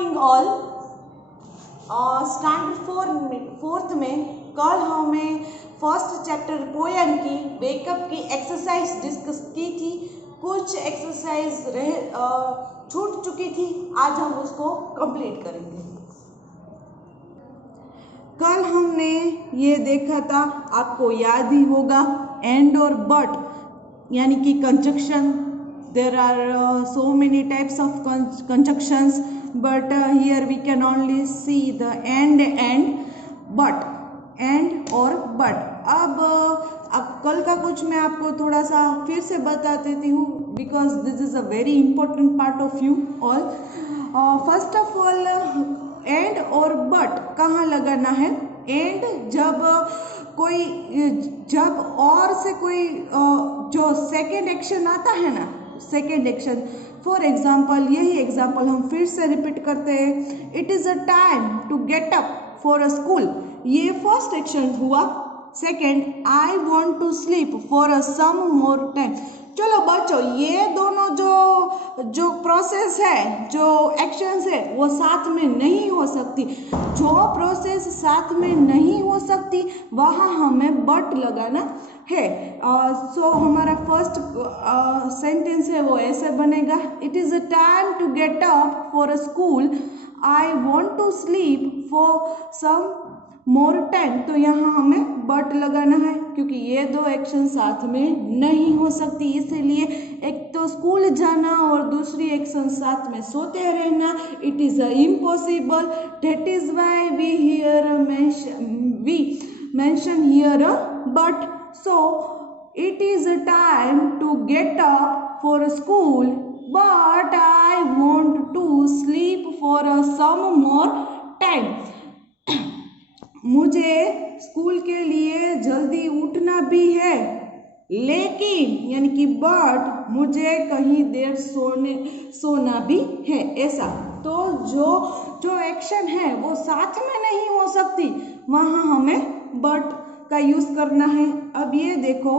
Morning all. Standard fourth में कल हमें फर्स्ट चैप्टर पोएम की वेकअप की एक्सरसाइज डिस्कस की थी। कुछ एक्सरसाइज छूट चुकी थी, आज हम उसको कंप्लीट करेंगे। कल हमने ये देखा था, आपको याद ही होगा, एंड और बट यानी कि conjunction. There are so many types of conjunctions, but here we can only see the and but, and or but। अब कल का कुछ मैं आपको थोड़ा सा फिर से बता देती हूँ, because this is a very important part of you all। First of all and और बट कहाँ लगाना है। एंड जब और से कोई जो सेकेंड एक्शन आता है ना, सेकेंड एक्शन, फॉर एग्जाम्पल यही एग्जाम्पल हम फिर से रिपीट करते हैं। It is a time to get up for a school, ये फर्स्ट एक्शन हुआ। Second, I want to sleep for a some more time. चलो बच्चों, ये दोनों जो प्रोसेस है, जो एक्शंस है, वो साथ में नहीं हो सकती। जो प्रोसेस साथ में नहीं हो सकती वहाँ हमें बट लगाना है। सो हमारा फर्स्ट सेंटेंस है वो ऐसे बनेगा, it is a time to get up for a school, I want to sleep for some more time. तो यहाँ हमें बट लगाना है क्योंकि ये दो एक्शन साथ में नहीं हो सकती, इसीलिए एक तो स्कूल जाना और दूसरी एक्शन साथ में सोते रहना, it is impossible. That is why we mention here but. So it is a time to get up for school but I want to sleep for some more time. मुझे school के लिए जल्दी उठना भी है, लेकिन यानी कि बट मुझे कहीं देर सोना भी है, ऐसा। तो जो एक्शन है वो साथ में नहीं हो सकती, वहाँ हमें बट का यूज करना है। अब ये देखो,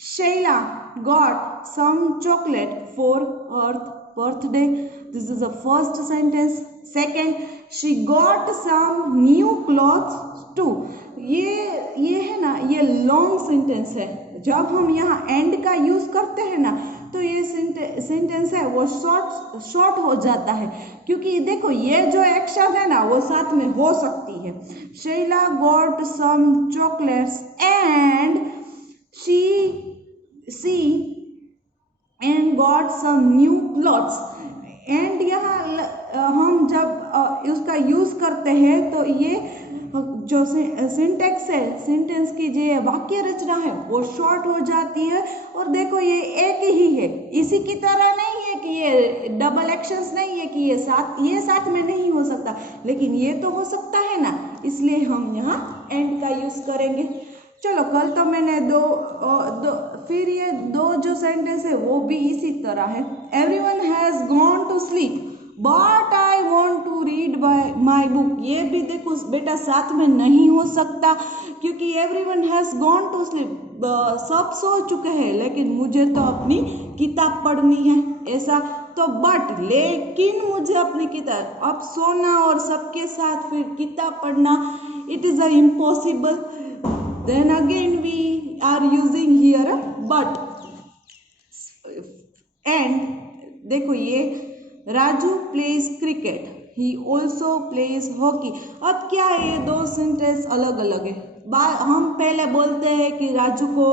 Shaila got some chocolate for her birthday, this is the first sentence। second, she got some new clothes too। ये है ना, ये लॉन्ग सेंटेंस है। जब हम यहाँ एंड का यूज करते हैं ना, तो ये सेंटेंस है वो शॉर्ट हो जाता है, क्योंकि देखो ये जो एक्शन है ना वो साथ में हो सकती है। Shaila got some chocolates and she and got some new clothes. And यहाँ हम जब उसका यूज करते हैं तो ये जो सिंटेक्स है, सेंटेंस की जो वाक्य रचना है वो शॉर्ट हो जाती है। और देखो ये एक ही है, इसी की तरह नहीं है कि ये डबल एक्शंस नहीं है कि ये साथ में नहीं हो सकता, लेकिन ये तो हो सकता है ना, इसलिए हम यहाँ एंड का यूज करेंगे। चलो, कल तो मैंने फिर ये दो जो सेंटेंस है वो भी इसी तरह है। Everyone has gone to sleep but I want to read my book. ये भी देखो बेटा साथ में नहीं हो सकता, क्योंकि everyone has gone to sleep, सब सो चुके हैं, लेकिन मुझे तो अपनी किताब पढ़नी है, ऐसा। तो बट लेकिन मुझे अपनी किताब, अब सोना और सबके साथ फिर किताब पढ़ना, it is impossible. Then again we are using here but। and देखो ये Raju plays cricket, he also plays hockey। अब क्या है, ये दो सेंटेंस अलग अलग है। हम पहले बोलते हैं कि राजू को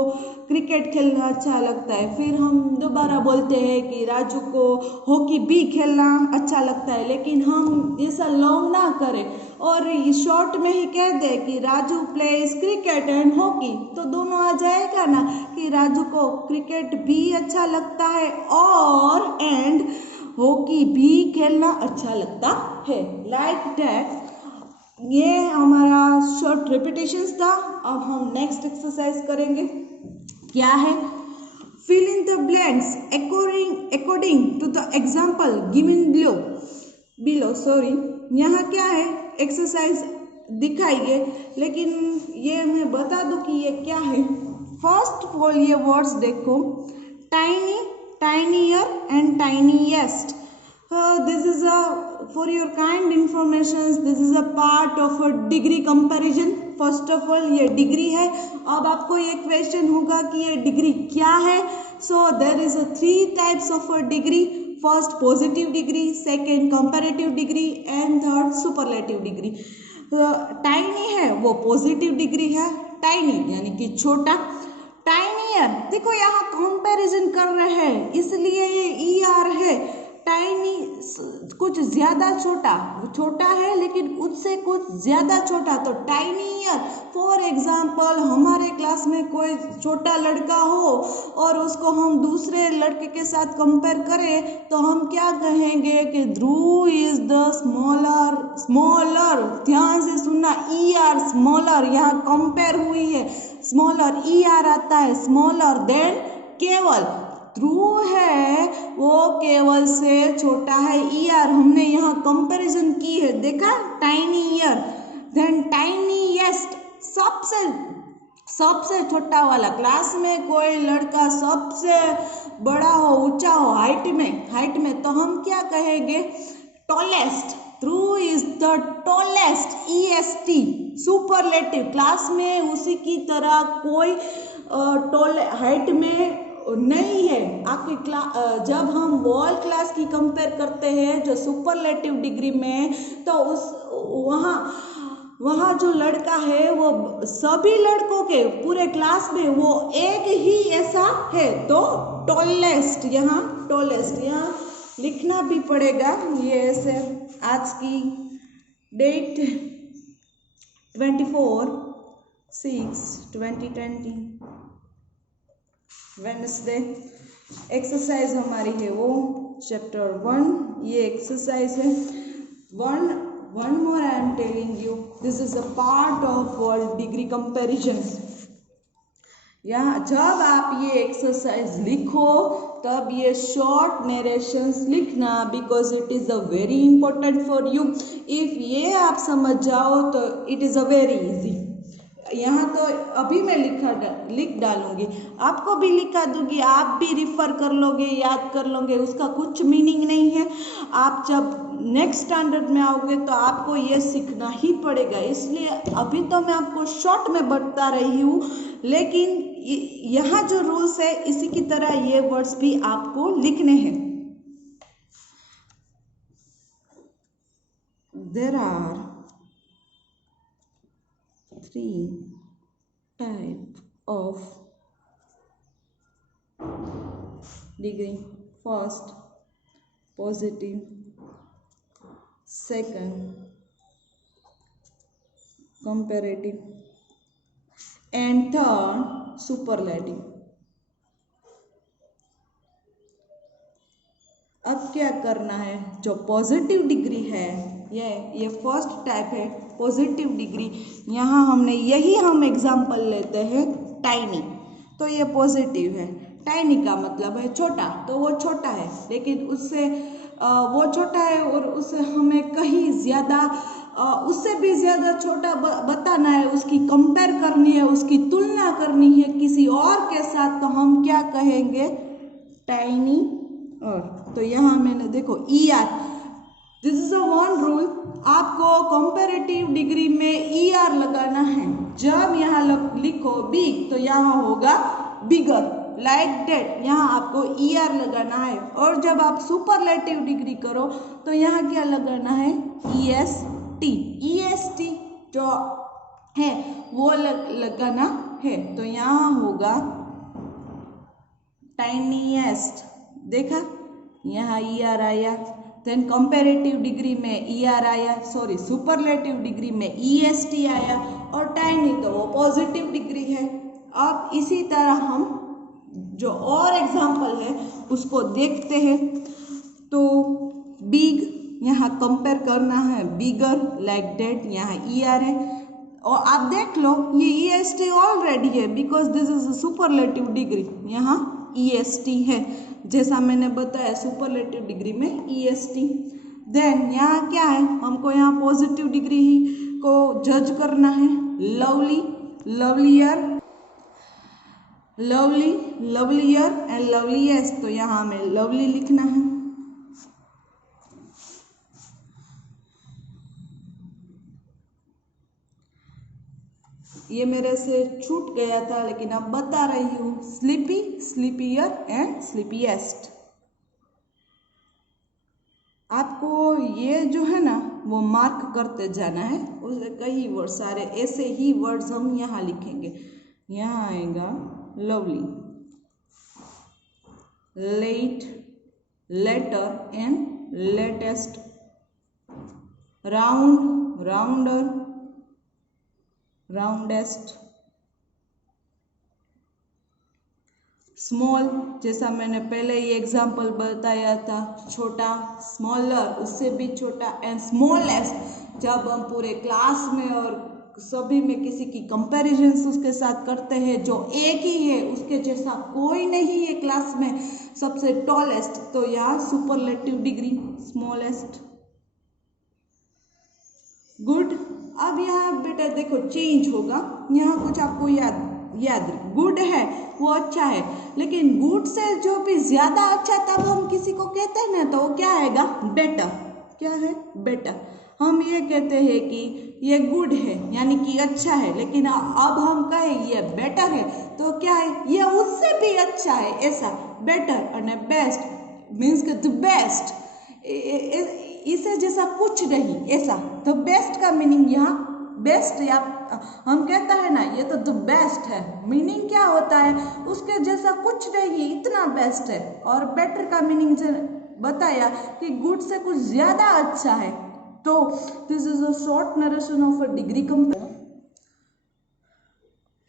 क्रिकेट खेलना अच्छा लगता है, फिर हम दोबारा बोलते हैं कि राजू को हॉकी भी खेलना अच्छा लगता है, लेकिन हम ऐसा लॉन्ग ना करें और शॉर्ट में ही कह दे कि Raju pledge cricket and hockey, तो दोनों आ जाएगा ना कि राजू को क्रिकेट भी अच्छा लगता है और एंड हॉकी भी खेलना अच्छा लगता है, लाइक दैट। ये हमारा शॉर्ट रिपीटेशंस था। अब हम नेक्स्ट एक्सरसाइज करेंगे, क्या है, fill in the blanks according to the example given below. Sorry, यहाँ क्या है, एक्सरसाइज दिखाई है, लेकिन ये मैं बता दूं कि ये क्या है। फर्स्ट ऑफ ऑल ये वर्ड्स देखो, tiny, tinier and tiniest. This is for your kind information, this is a part of a degree comparison. First of all ये डिग्री है. अब आपको ये क्वेश्चन होगा कि ये डिग्री क्या है. So there is 3 types of degree. First positive degree, second comparative degree and third superlative degree. Tiny है वो पॉजिटिव डिग्री है. टाइनी यानी कि छोटा. टाइनियर, देखो यहाँ कंपैरिजन कर रहे हैं इसलिए ये ER है. टाइनी कुछ ज्यादा छोटा, छोटा है लेकिन उससे कुछ ज्यादा छोटा, तो टाइनियर. फॉर एग्जाम्पल हमारे क्लास में कोई छोटा लड़का हो और उसको हम दूसरे लड़के के साथ कंपेयर करें तो हम क्या कहेंगे कि ध्रुव इज द स्मॉलर. ध्यान से सुनना, ER स्मॉलर यहाँ कंपेयर हुई है. स्मॉलर ER आता है, स्मॉलर देन केवल. ध्रुव है वो केवल से छोटा है, ER. हमने यहाँ कंपैरिजन की है, देखा, टाइनियर. देन टाइनीएस्ट, सबसे छोटा वाला. क्लास में कोई लड़का सबसे बड़ा हो, ऊंचा हो हाइट में तो हम क्या कहेंगे, tallest. Dhruv is the tallest, EST. Superlative, class में उसी की तरह कोई हाइट में नहीं है. आपकी जब हम वर्ल्ड क्लास की कंपेयर करते हैं जो सुपरलेटिव डिग्री में, तो वहाँ जो लड़का है वो सभी लड़कों के पूरे क्लास में वो एक ही ऐसा है, तो टॉलेस्ट. यहाँ टॉलेस्ट यहाँ लिखना भी पड़ेगा. ये ऐसे आज की डेट 24/6/2020 वेडनेसडे. एक्सरसाइज हमारी है वो चैप्टर 1. ये एक्सरसाइज है. One more I am telling you, this is a part of world degree comparison. यहाँ जब आप ये एक्सरसाइज लिखो तब ये शॉर्ट नरेशंस लिखना, because it is a very important for you. If ये आप समझ जाओ तो it is a very easy. यहाँ तो अभी मैं लिख डालूंगी, आपको भी लिखा दूंगी, आप भी रिफर कर लोगे, याद कर लोगे, उसका कुछ मीनिंग नहीं है. आप जब नेक्स्ट स्टैंडर्ड में आओगे तो आपको ये सीखना ही पड़ेगा. इसलिए अभी तो मैं आपको शॉर्ट में बता रही हूँ, लेकिन यहाँ जो रूल्स है इसी की तरह ये वर्ड्स भी आपको लिखने हैं. There are 3 type of degree. First positive, second comparative and third superlative. अब क्या करना है, जो पॉजिटिव डिग्री है ये फर्स्ट टाइप है पॉजिटिव डिग्री. यहाँ हम एग्जाम्पल लेते हैं टाइनी, तो ये पॉजिटिव है. टाइनी का मतलब है छोटा, तो वो छोटा है लेकिन उससे वो छोटा है और उससे हमें कहीं ज़्यादा उससे भी ज़्यादा छोटा बताना है, उसकी कंपेयर करनी है, उसकी तुलना करनी है किसी और के साथ, तो हम क्या कहेंगे, टाइनी. और तो यहाँ मैंने देखो ER, this is a one rule. आपको कंपैरेटिव डिग्री में ER लगाना है. जब यहाँ लिखो बिग तो यहाँ होगा बिगर, लाइक दैट. यहाँ आपको ER लगाना है. और जब आप सुपरलेटिव डिग्री करो तो यहाँ क्या लगाना है, EST जो है वो लगाना है. तो यहाँ होगा टाइनीएस्ट. देखा, यहाँ ER आया. देन कंपैरेटिव डिग्री में ER आया, सॉरी सुपरलेटिव डिग्री में EST आया. और टाइनी तो वो पॉजिटिव डिग्री है. अब इसी तरह हम जो और एग्जाम्पल है उसको देखते हैं. तो बिग यहाँ कंपेयर करना है, बिगर, लाइक दैट. यहाँ ER है और आप देख लो ये EST ऑलरेडी है, because this is superlative degree. यहाँ EST है, जैसा मैंने बताया सुपरलेटिव डिग्री में EST. देन यहाँ क्या है, हमको यहाँ पॉजिटिव डिग्री ही को जज करना है. Lovely, lovelier, lovelier and loveliest. तो यहाँ हमें लवली लिखना है. ये मेरे से छूट गया था, लेकिन अब बता रही हूँ। Sleepy, sleepier and sleepiest. आपको ये जो है ना वो मार्क करते जाना है। उससे कई वर्ड, सारे ऐसे ही वर्ड्स हम यहाँ लिखेंगे। यहाँ आएगा lovely, late, later and latest, round, rounder, roundest, small, जैसा मैंने पहले ही एग्जाम्पल बताया था, छोटा, स्मॉलर, उससे भी छोटा, एंड स्मॉलेस्ट। जब हम पूरे क्लास में और सभी में किसी की कंपैरिजन उसके साथ करते हैं जो एक ही है, उसके जैसा कोई नहीं है क्लास में, सबसे टॉलेस्ट, तो यहाँ सुपरलेटिव डिग्री, स्मॉलेस्ट। गुड। अब यहाँ बेटा देखो चेंज होगा, यहाँ कुछ आपको याद गुड है वो अच्छा है, लेकिन गुड से जो भी ज्यादा अच्छा तब हम किसी को कहते हैं ना, तो वो क्या आएगा? बेटर। क्या है? बेटर। हम ये कहते हैं कि ये गुड है यानी कि अच्छा है, लेकिन अब हम कहें ये बेटर है तो क्या है? ये उससे भी अच्छा है, ऐसा। बेटर और बेस्ट मीन्स के द बेस्ट, इसे जैसा कुछ नहीं, ऐसा। तो बेस्ट का मीनिंग यहाँ बेस्ट, या हम कहता है ना ये तो द बेस्ट है, मीनिंग क्या होता है? उसके जैसा कुछ नहीं, इतना बेस्ट है। और बेटर का मीनिंग बताया कि गुड से कुछ ज्यादा अच्छा है। तो this is a short narration of a degree comparison.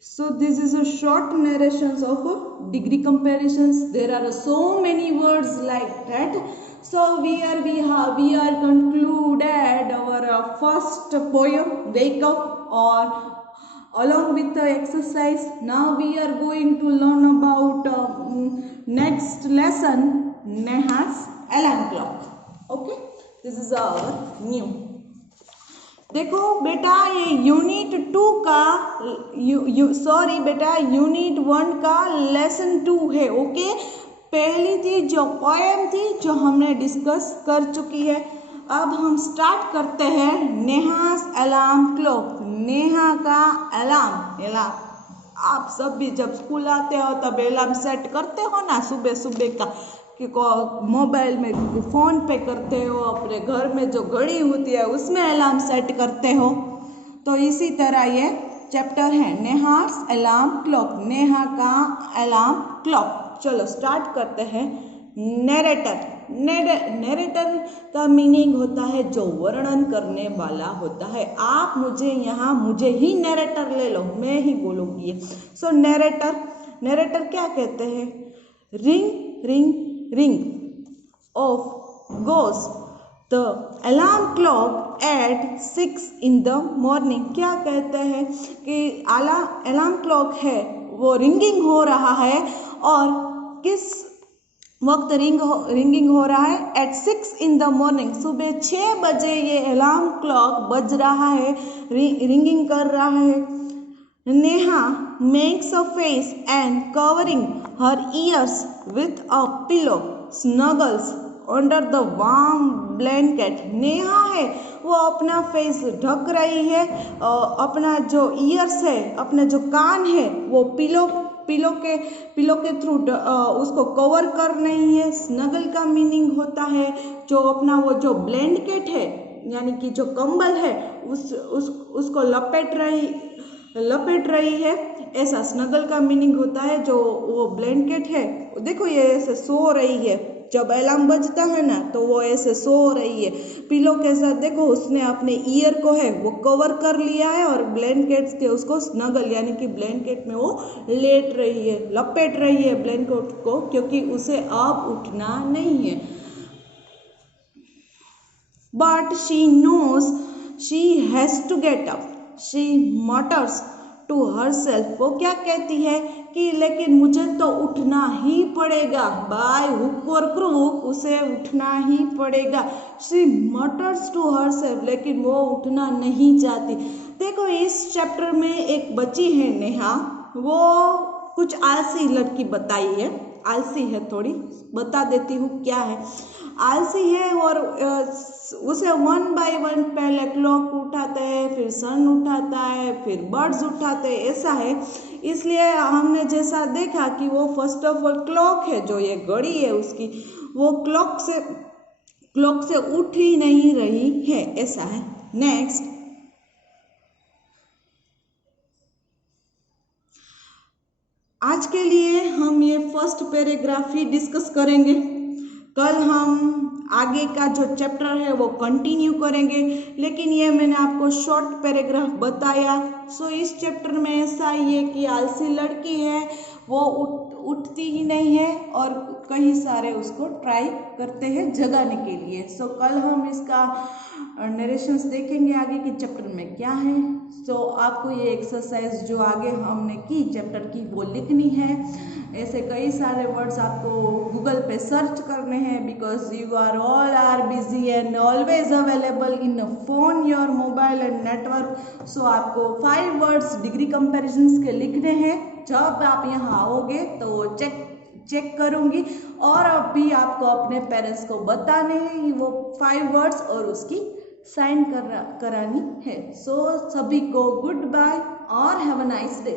So this is a short narrations of degree comparisons. There are so many words like that. So we are concluded our first poem, Wake Up, or along with the exercise. Now we are going to learn about next lesson, Neha's alarm clock. Okay, this is our new. देखो बेटा ये unit 2 का sorry बेटा unit 1 का lesson 2 है। Okay, पहली थी जो पोएम थी जो हमने डिस्कस कर चुकी है। अब हम स्टार्ट करते हैं नेहास अलार्म क्लॉक। नेहा का अलार्म। आप सब भी जब स्कूल आते हो तब अलार्म सेट करते हो ना, सुबह सुबह का कि मोबाइल में फ़ोन पे करते हो, अपने घर में जो घड़ी होती है उसमें अलार्म सेट करते हो। तो इसी तरह ये चैप्टर है नेहास अलार्म क्लॉक, नेहा का अलार्म क्लॉक। चलो स्टार्ट करते हैं। नरेटर। नरेटर का मीनिंग होता है जो वर्णन करने वाला होता है। आप मुझे ही नरेटर ले लो, मैं ही बोलूँगी ये। सो नरेटर क्या कहते हैं? Ring ring ring of goes the alarm clock at 6 in the morning। क्या कहते हैं कि अलार्म क्लॉक है वो रिंगिंग हो रहा है, और किस वक्त रिंगिंग हो रहा है? एट 6 in the morning, सुबह 6 बजे ये अलार्म क्लॉक बज रहा है, रिंगिंग कर रहा है। Neha makes a face and covering her ears with a pillow, snuggles under the warm blanket। Neha है वो अपना फेस ढक रही है, अपना जो ईयर्स है, अपने जो कान है वो पिलो के थ्रू उसको कवर कर रही है। स्नगल का मीनिंग होता है जो अपना वो जो ब्लैंकेट है यानी कि जो कंबल है उसको लपेट रही है, ऐसा स्नगल का मीनिंग होता है। जो वो ब्लैंकेट है देखो ये ऐसे सो रही है, जब अलार्म बजता है ना तो वो ऐसे सो रही है। पिलो के साथ देखो उसने अपने ईयर को है वो कवर कर लिया है, और ब्लैंकेट के उसको स्नगल यानी कि ब्लैंकेट में वो लेट रही है, लपेट रही है ब्लैंकेट को, क्योंकि उसे अब उठना नहीं है। But she knows she has to get up, she mutters to herself. वो क्या कहती है कि लेकिन मुझे तो उठना ही पड़ेगा, बाय हुक और क्रूक उसे उठना ही पड़ेगा। शी मटर्स टू हरसेल्फ, लेकिन वो उठना नहीं चाहती। देखो इस चैप्टर में एक बच्ची है नेहा, वो कुछ आलसी लड़की बताई है, आलसी है, थोड़ी बता देती हूँ क्या है। आलसी है और उसे 1 बाय 1 पहले क्लॉक उठाते हैं, फिर सन उठाता है, फिर बर्ड्स उठाते हैं, ऐसा है। इसलिए हमने जैसा देखा कि वो फर्स्ट ऑफ ऑल क्लॉक है, जो ये घड़ी है उसकी, वो क्लॉक से उठ ही नहीं रही है, ऐसा है। नेक्स्ट, आज के लिए हम ये फर्स्ट पैराग्राफ ही डिस्कस करेंगे। कल हम आगे का जो चैप्टर है वो कंटिन्यू करेंगे, लेकिन ये मैंने आपको शॉर्ट पैराग्राफ बताया। सो इस चैप्टर में ऐसा ही है कि आलसी लड़की है, वो उठती ही नहीं है और कई सारे उसको ट्राई करते हैं जगाने के लिए। सो कल हम इसका नरेशंस देखेंगे आगे के चैप्टर में क्या है। सो आपको ये एक्सरसाइज जो आगे हमने की चैप्टर की वो लिखनी है। ऐसे कई सारे वर्ड्स आपको गूगल पे सर्च करने हैं, because you are all are busy and always available in phone, your mobile and network. So आपको 5 वर्ड्स डिग्री कंपैरिजंस के लिखने हैं। जब आप यहाँ आओगे तो चेक करूँगी, और अभी आपको अपने पेरेंट्स को बताने हैं वो 5 वर्ड्स और उसकी साइन करानी है। सो सभी को गुड बाय और हैव अ नाइस डे।